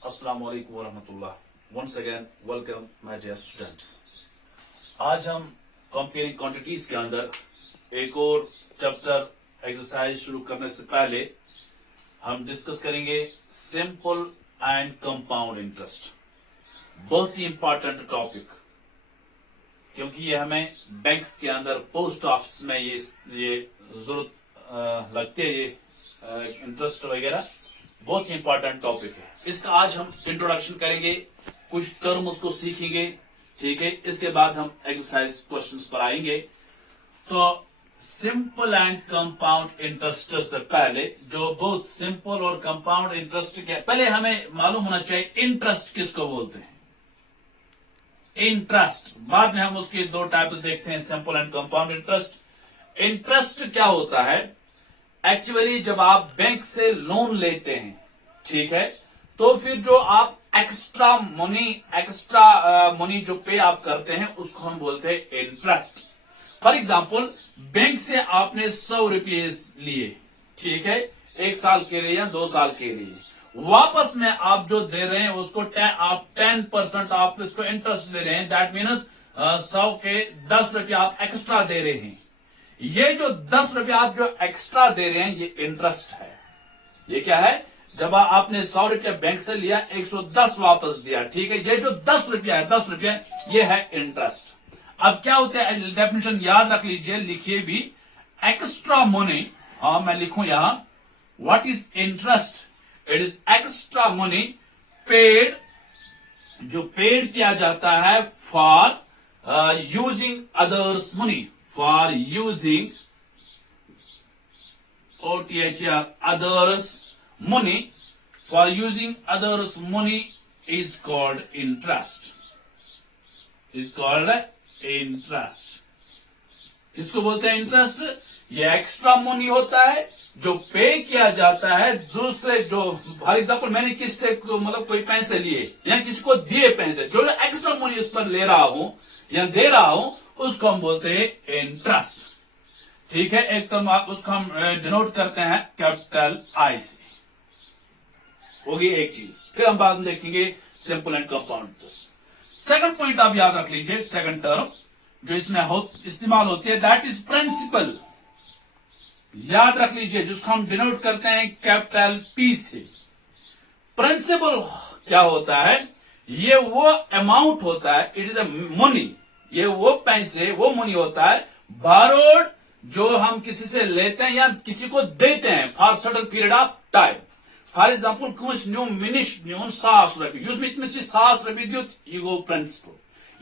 Assalamu alaikum warahmatullah. Once again, welcome my dear students. आज हम comparing quantities के अंदर एक और चैप्टर एक्सरसाइज शुरू करने से पहले हम डिस्कस करेंगे सिंपल एंड कंपाउंड इंटरेस्ट। बहुत ही इंपॉर्टेंट टॉपिक, क्योंकि ये हमें बैंक्स के अंदर, पोस्ट ऑफिस में ये जरूरत लगती है, ये इंटरेस्ट वगैरह बहुत ही इंपॉर्टेंट टॉपिक है। इसका आज हम इंट्रोडक्शन करेंगे, कुछ टर्म्स को सीखेंगे, ठीक है। इसके बाद हम एक्सरसाइज क्वेश्चंस पर आएंगे। तो सिंपल एंड कंपाउंड इंटरेस्ट से पहले, जो बहुत सिंपल और कंपाउंड इंटरेस्ट के पहले हमें मालूम होना चाहिए इंटरेस्ट किसको बोलते हैं। इंटरेस्ट बाद में हम उसके दो टाइप्स देखते हैं, simple and compound interest. Interest क्या होता है? एक्चुअली जब आप बैंक से लोन लेते हैं, ठीक है, तो फिर जो आप एक्स्ट्रा मनी जो पे आप करते हैं उसको हम बोलते हैं इंटरेस्ट। फॉर एग्जांपल, बैंक से आपने 100 रुपये लिए, ठीक है, 1 साल के लिए या 2 साल के लिए, वापस में आप जो दे रहे हैं उसको आप 10% आप इसको इंटरेस्ट दे रहे हैं। दैट मीन्स 100 के 10 रुपये आप एक्स्ट्रा दे रहे हैं। ये जो 10 रुपये आप जो एक्स्ट्रा दे रहे हैं ये इंटरेस्ट है। ये क्या है? जब आपने 100 रुपया बैंक से लिया, 110 वापस दिया, ठीक है, ये जो 10 रुपया है, 10 रुपया ये है इंटरेस्ट। अब क्या होता है, डेफिनेशन याद रख लीजिए, लिखिए भी, एक्स्ट्रा मनी। हाँ, मैं लिखूं यहां, what is interest? It is extra money paid, जो पेड किया जाता है for using others money, for using OTHR others money, for using others money is called interest, is called interest। इसको बोलते हैं इंटरेस्ट। ये एक्स्ट्रा मनी होता है जो पे किया जाता है दूसरे, जो फॉर एग्जाम्पल मैंने किससे मतलब कोई पैसे लिए या किसी को दिए पैसे, जो एक्स्ट्रा मनी उस पर ले रहा हूं या दे रहा हूं, उसको हम बोलते हैं इंटरेस्ट, ठीक है। एक टर्म उसको हम डिनोट करते हैं कैपिटल आई से। होगी एक चीज, फिर हम बाद में देखेंगे simple and compound interest. Second point आप याद रख लीजिए, सेकंड टर्म जो इसमें इस्तेमाल होती है, दैट इज प्रिंसिपल। याद रख लीजिए, जिसको हम डिनोट करते हैं कैपिटल पी से। प्रिंसिपल क्या होता है? ये वो अमाउंट होता है, इट इज अ मनी, ये वो पैसे, वो मनी होता है बारोड, जो हम किसी से लेते हैं या किसी को देते हैं for certain period of time. For example, कुछ न्यू मिनिश न्यू 100 रुपये, युस में 100 रुपये दियुत, यह गो प्रिंसिपल।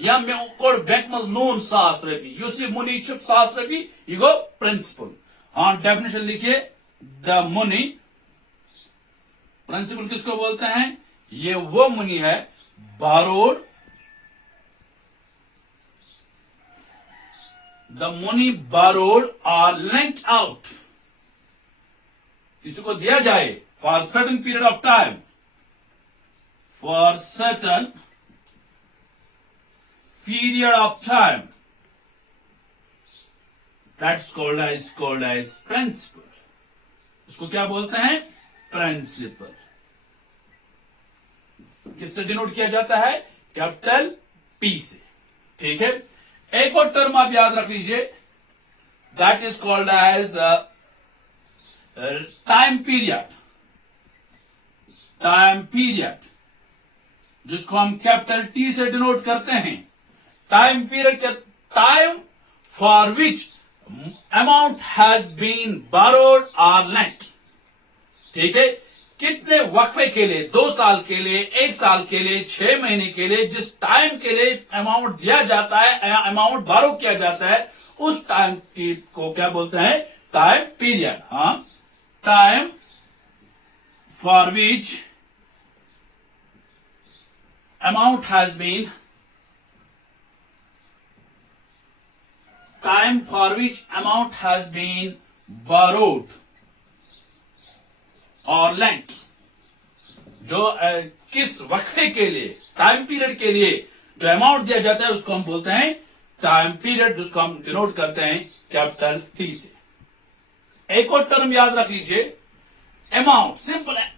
या मे कोर बैंक मज लोन 100 रुपये, युस मनी 100 रुपये, यह गो प्रिंसिपल। हाँ, डेफिनेशन लिखिए, द मनी, प्रिंसिपल किसको बोलते हैं? ये वो मनी है borrowed, the money borrowed or lent out, किसी को दिया जाए for certain period of time, for certain period of time, that's called as principal। इसको क्या बोलते हैं? प्रिंसिपल। किससे डिनोट किया जाता है? कैपिटल पी से, ठीक है। एक और टर्म आप याद रख लीजिए, that is called as time period. Time period, जिसको हम कैपिटल टी से डिनोट करते हैं। टाइम पीरियड के time for which amount has been borrowed और लेंट, ठीक है। कितने वक्फे के लिए, 2 साल के लिए, 1 साल के लिए, 6 महीने के लिए, जिस टाइम के लिए अमाउंट दिया जाता है, अमाउंट बारो किया जाता है, उस टाइम को क्या बोलते हैं? Time period. हाँ, time for which amount has been, time for which amount has been borrowed और लेंट, जो किस वक्फे के लिए, टाइम पीरियड के लिए जो अमाउंट दिया जाता है उसको हम बोलते हैं टाइम पीरियड, जिसको हम डिनोट करते हैं कैपिटल टी से। एक और टर्म याद रख लीजिए, अमाउंट। सिंपल है,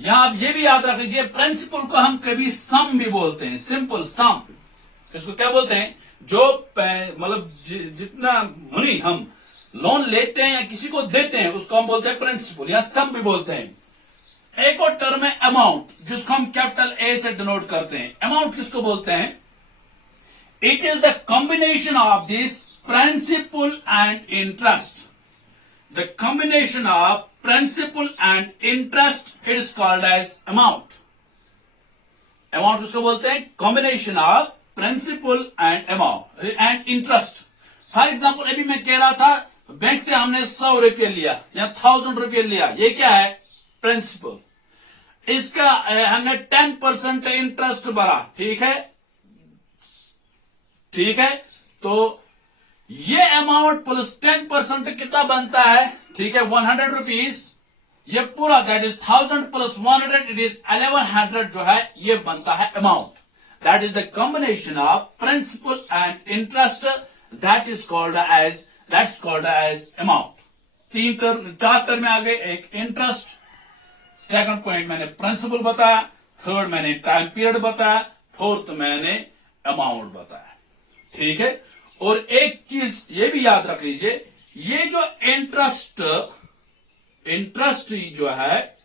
यहां आप ये भी याद रख लीजिए, प्रिंसिपल को हम कभी सम भी बोलते हैं, सिंपल सम। इसको क्या बोलते हैं? जो मतलब जितना मनी हम लोन लेते हैं या किसी को देते हैं उसको हम बोलते हैं प्रिंसिपल या सम भी बोलते हैं। एक और टर्म है अमाउंट, जिसको हम कैपिटल ए से डिनोट करते हैं। अमाउंट किसको बोलते हैं? It is the combination of this principal and interest. The combination of principal and interest it is called as amount. Amount किसको बोलते हैं? Combination of principal and amount and interest. For example अभी मैं कह रहा था बैंक से हमने 100 रुपये लिया या 1000 रुपये लिया, ये क्या है? प्रिंसिपल। इसका हमने 10% इंटरेस्ट भरा, ठीक है, ठीक है। तो ये अमाउंट प्लस 10% कितना बनता है? ठीक है, 100 रुपीज। ये पूरा that is 1000 plus 100 it is 1100 जो है ये बनता है amount. That is the combination of principal and interest, that is called as amount. 4 term में आ गए, एक इंटरेस्ट, सेकंड पॉइंट मैंने प्रिंसिपल बताया, थर्ड मैंने टाइम पीरियड बताया, फोर्थ मैंने अमाउंट बताया, ठीक है। और एक चीज ये भी याद रख लीजिए, ये जो इंटरेस्ट जो है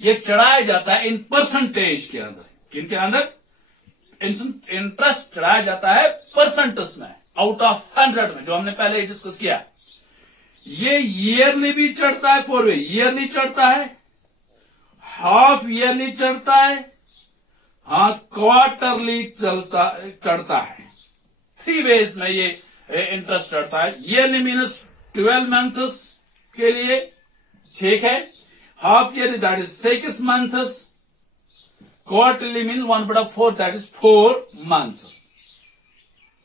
ये चढ़ाया जाता है इन परसेंटेज के अंदर। किन के अंदर? इंटरेस्ट चढ़ाया जाता है परसेंटेज में, आउट ऑफ 100 में, जो हमने पहले डिस्कस किया। ये ईयरली भी चढ़ता है, 4 वे ईयरली चढ़ता है, हाफ ईयरली चढ़ता है, हाँ क्वार्टरली चढ़ता है। 3 वेज में ये इंटरेस्ट चढ़ता है। ईयरली मीन्स 12 मंथ्स के लिए, ठीक है। Half yearly that is 6 months. Quarterly mean 1/4 that is 4 months.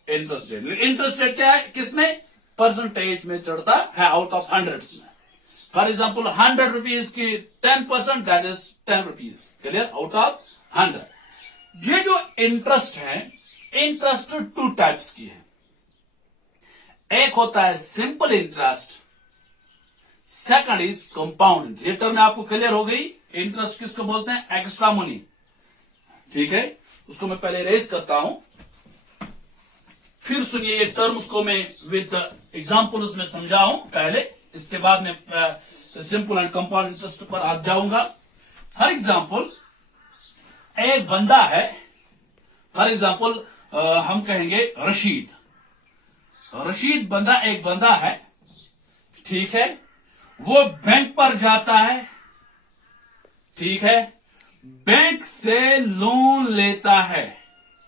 Interest rate क्या है? किसमें? परसेंटेज में चढ़ता है, आउट ऑफ 100 में। फॉर एग्जाम्पल 100 रुपीज की 10% that is 10 rupees, clear, out of 100। ये जो इंटरेस्ट है, इंटरेस्ट 2 टाइप्स की है। एक होता है simple interest, second is compound interest. ये टर्म आपको क्लियर हो गई। इंटरेस्ट किसको बोलते हैं? एक्स्ट्रा मनी, ठीक है। उसको मैं पहले रेज करता हूं, फिर सुनिए ये टर्म्स को मैं विद एग्जांपल्स में समझाऊं पहले, इसके बाद मैं सिंपल एंड कंपाउंड इंटरेस्ट पर आ जाऊंगा। फॉर एग्जांपल एक बंदा है, फॉर एग्जांपल हम कहेंगे रशीद। रशीद बंदा एक बंदा है, ठीक है। वो बैंक पर जाता है, ठीक है, बैंक से लोन लेता है।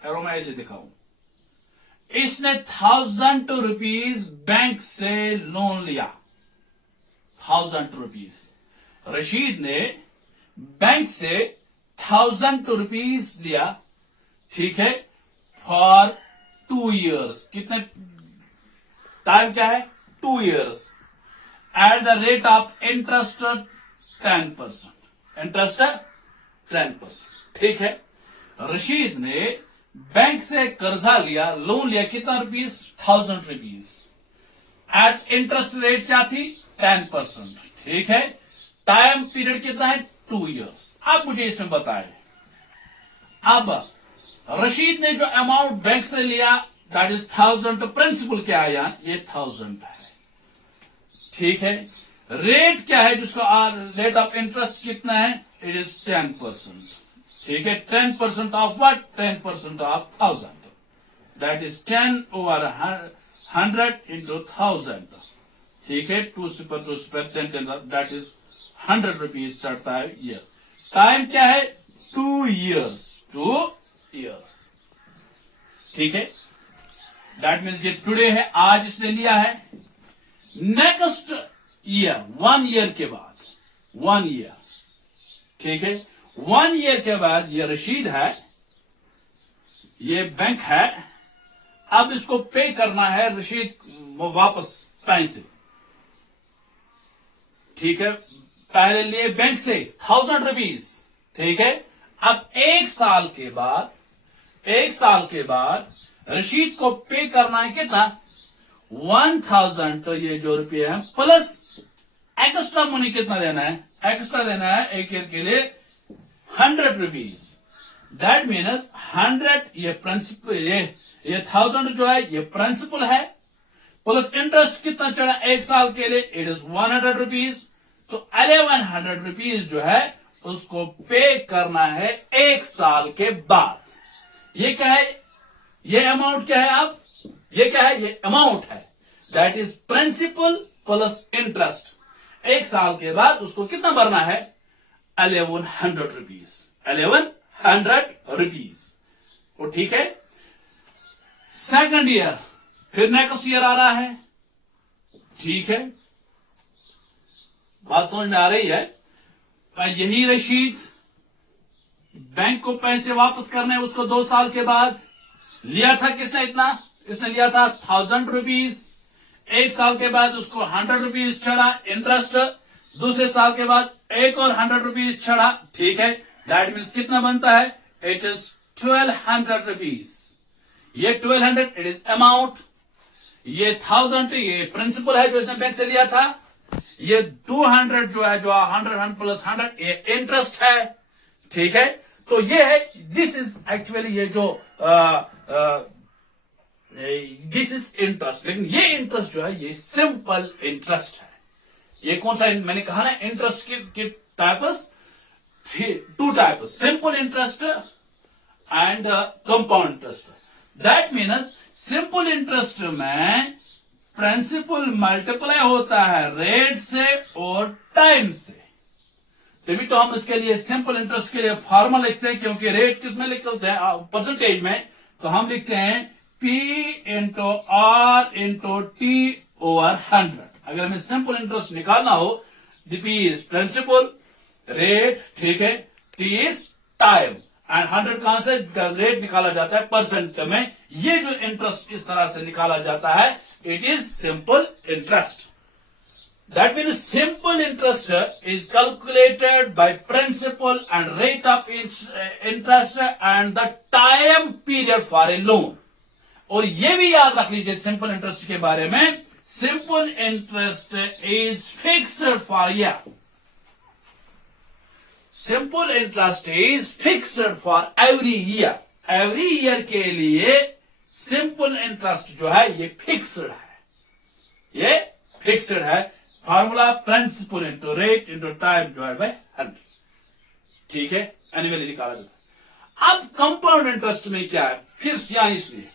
और मैं ऐसे दिखाऊं, इसने 1000 रुपीज बैंक से लोन लिया, 1000 रुपीज। रशीद ने बैंक से 1000 रुपीज लिया, ठीक है, फॉर 2 years। कितने टाइम क्या है? 2 years at the rate of interest 10%। Interest 10%, ठीक है। रशीद ने बैंक से कर्जा लिया, लोन लिया, कितना rupees? 1000 rupees. At interest rate क्या थी? 10%, ठीक है। टाइम पीरियड कितना है? 2 years। अब मुझे इसमें बताएं, अब रशीद ने जो अमाउंट बैंक से लिया दैट इज 1000, प्रिंसिपल क्या है यहां? ये 1000 है, ठीक है। रेट क्या है जिसका रेट ऑफ इंटरेस्ट कितना है? इट इज 10%, ठीक है। 10% of what? 10% of 1000, that is 10 over 100 into 1000, ठीक है। 2 super 10 दैट इज 100 रुपीज चढ़ता है ईयर। टाइम क्या है? 2 years, 2 years, ठीक है। दैट मीन्स ये टुडे है, आज इसने लिया है। नेक्स्ट ईयर, 1 year के बाद, 1 year, ठीक है। 1 year के बाद ये रशीद है, ये बैंक है, अब इसको पे करना है रशीद वापस पैसे, ठीक है। पहले लिए बैंक से 1000 रुपीज, ठीक है। अब 1 साल के बाद, 1 साल के बाद रशीद को पे करना है कितना? 1000, तो ये जो रुपये है प्लस एक्स्ट्रा मनी कितना देना है? एक्स्ट्रा देना है एक ईयर के लिए 100 रुपीज। दैट मीन्स 100 ये प्रिंसिपल, ये 1000 जो है ये प्रिंसिपल है, प्लस इंटरेस्ट कितना चढ़ा एक साल के लिए, इट इज 100 रुपीज। तो 1100 रुपीज जो है उसको पे करना है एक साल के बाद। ये क्या है, ये अमाउंट क्या है, आप ये क्या है, ये अमाउंट है, that is principal plus interest. एक साल के बाद उसको कितना भरना है, 1100 रुपीज, 1100 रुपीज। तो ठीक है, सेकंड ईयर, फिर नेक्स्ट ईयर आ रहा है, ठीक है, बात समझ में आ रही है। यही रशीद बैंक को पैसे वापस करने उसको 2 साल के बाद लिया था, किसने इतना, इसने लिया था 1000 रुपीज। एक साल के बाद उसको 100 रुपीज चढ़ा इंटरेस्ट, दूसरे साल के बाद एक और 100 रुपीज चढ़ा, ठीक है, दैट मीन्स कितना बनता है, इट इज 1200 रुपीज। ये 1200 इट इज अमाउंट, ये 1000 ये प्रिंसिपल है जो इसने बैंक से लिया था, ये 200 जो है, जो 100 प्लस 100 ये इंटरेस्ट है, ठीक है। तो ये है, दिस इज एक्चुअली ये जो दिस इज इंटरेस्ट। लेकिन ये इंटरेस्ट जो है ये सिंपल इंटरेस्ट है। ये कौन सा, मैंने कहा ना इंटरेस्ट के types, 2 types, simple interest and compound interest. That means simple interest में प्रिंसिपल मल्टीप्लाई होता है रेट से और टाइम से, तभी तो हम इसके लिए सिंपल इंटरेस्ट के लिए फॉर्मूला लिखते हैं, क्योंकि रेट किसमें लिखते हैं, परसेंटेज में, तो हम लिखते हैं P into R into T over 100। अगर हमें सिंपल इंटरेस्ट निकालना हो, P इज प्रिंसिपल, रेट, ठीक है, T इज टाइम एंड 100 कहां से रेट निकाला जाता है, परसेंट में। ये जो इंटरेस्ट इस तरह से निकाला जाता है, it is simple interest. That means simple interest is calculated by principal and rate of interest and the time period for a loan। और ये भी याद रख लीजिए सिंपल इंटरेस्ट के बारे में, simple interest is fixed for year. Simple interest is fixed for every year. Every year के लिए सिंपल इंटरेस्ट जो है ये फिक्स्ड है, ये फिक्स्ड है। Formula principal into rate into time divide by 100, ठीक है, एनुअली निकाला जाता है। अब कंपाउंड इंटरेस्ट में क्या है, फिर यहां इसलिए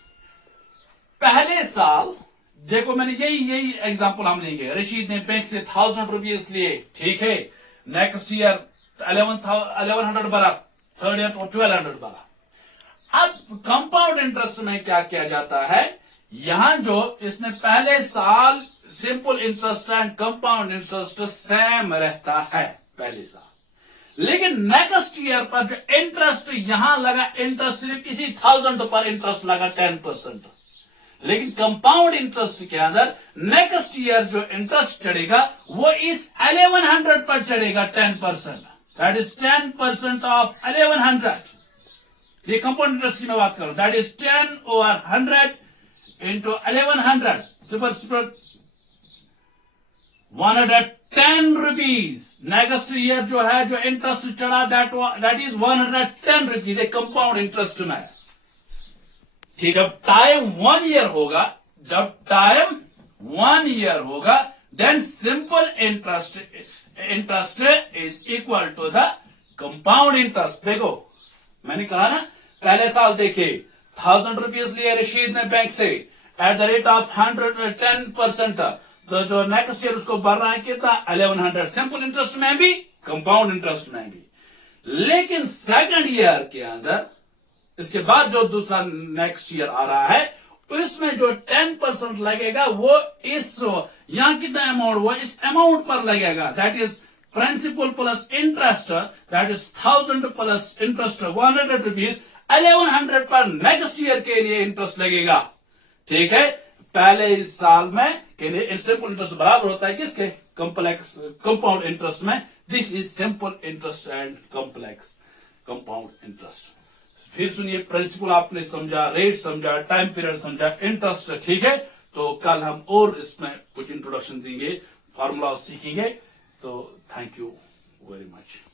पहले साल देखो, मैंने यही एग्जांपल हम लेंगे, रशीद ने बैंक से 1000 रुपीज लिए, ठीक है, नेक्स्ट ईयर 1100 भरा, थर्ड ईयर 1200 भरा। अब कंपाउंड इंटरेस्ट में क्या किया जाता है, यहां जो इसने पहले साल simple interest and compound interest same रहता है पहले साल, लेकिन नेक्स्ट ईयर पर जो इंटरेस्ट यहां लगा, इंटरेस्ट सिर्फ इसी 1000 पर इंटरेस्ट लगा 10%, लेकिन कंपाउंड इंटरेस्ट के अंदर नेक्स्ट ईयर जो इंटरेस्ट चढ़ेगा वो इस 1100 पर चढ़ेगा 10%, दैट इज 10% ऑफ 1100। ये कंपाउंड इंटरेस्ट की मैं बात करूं, that is 10 over 100 into 1100, super 110 rupees. Next year जो है जो इंटरेस्ट चढ़ा दैट इज 110 रुपीज, एक कंपाउंड इंटरेस्ट में, ठीक है। जब टाइम 1 ईयर होगा, जब टाइम 1 ईयर होगा, then simple interest is equal to the compound interest. देखो मैंने कहा ना, पहले साल देखे 1000 रुपीज लिए रशीद ने बैंक से एट द रेट ऑफ 110%, तो जो नेक्स्ट ईयर उसको भर रहा है कितना, 1100, सिंपल इंटरेस्ट में भी कंपाउंड इंटरेस्ट में भी। लेकिन सेकंड ईयर के अंदर, इसके बाद जो दूसरा नेक्स्ट ईयर आ रहा है, इसमें जो 10% लगेगा वो इस यहां कितना अमाउंट, वो इस अमाउंट पर लगेगा, that is principal plus interest, that is 1000 plus interest 100 rupees, 1100 पर नेक्स्ट ईयर के लिए इंटरेस्ट लगेगा, ठीक है। पहले इस साल में के लिए सिंपल इंटरेस्ट बराबर होता है किसके, कॉम्प्लेक्स कंपाउंड इंटरेस्ट में। This is simple interest and complex compound interest. फिर सुनिए, प्रिंसिपल आपने समझा, रेट समझा, टाइम पीरियड समझा, इंटरेस्ट, ठीक है। तो कल हम और इसमें कुछ इंट्रोडक्शन देंगे, फॉर्मूला सीखेंगे। तो थैंक यू। very much.